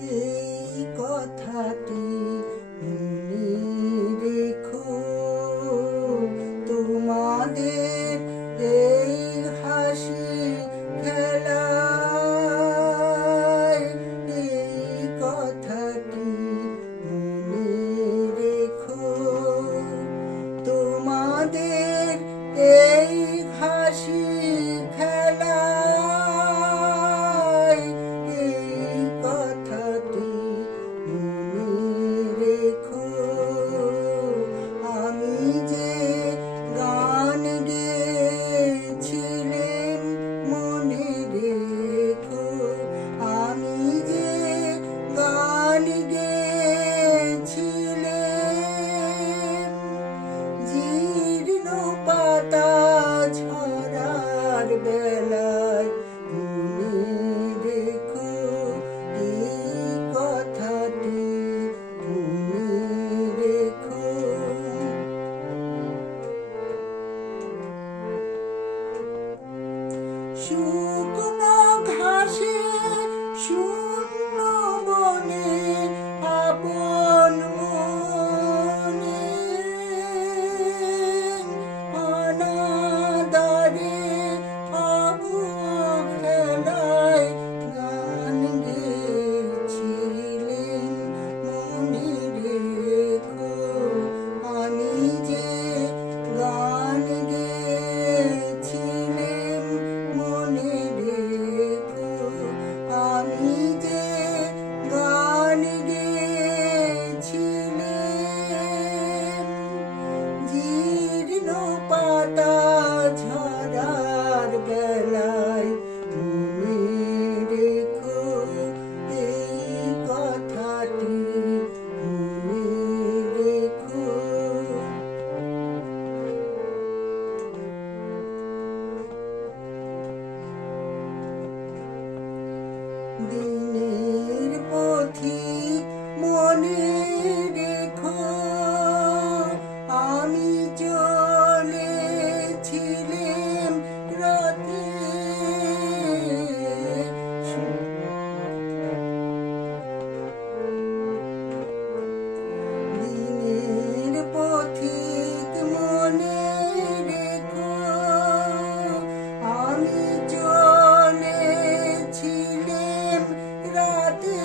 এই কথাটি মনে রেখো, তোমাদের এই হাসি খেলায় এই কথাটি মনে রেখো, তোমাদের এই হাসি খেলায় এই কথাটি মনে রেখো। আমি যে গান গেয়েছিলেন মনে রেখো, আমি যে গান গেয়েছিলেন জীর্ণ পাতা ঝরার বেলায় মনে রেখো এই কথাটি মনে রেখো। শুকনো ঘাসে শূন্য বনে আপন মনে অনাদরে অবহেলায় গান গেয়েছিলেন মনে রেখো, আমি যে গান গেয়েছিলেন মনে রেখো, আমি যে গান গেয়েছিলেন জীর্ণ পাতা ঝরার বেলায় মনে রেখো এই কথাটি মনে রেখো। দিনের পথিক মনে রেখো, আমি চলেছিলাম রাতে দিনের পথিক মনে রেখো, আমি চলেছিলাম রাতে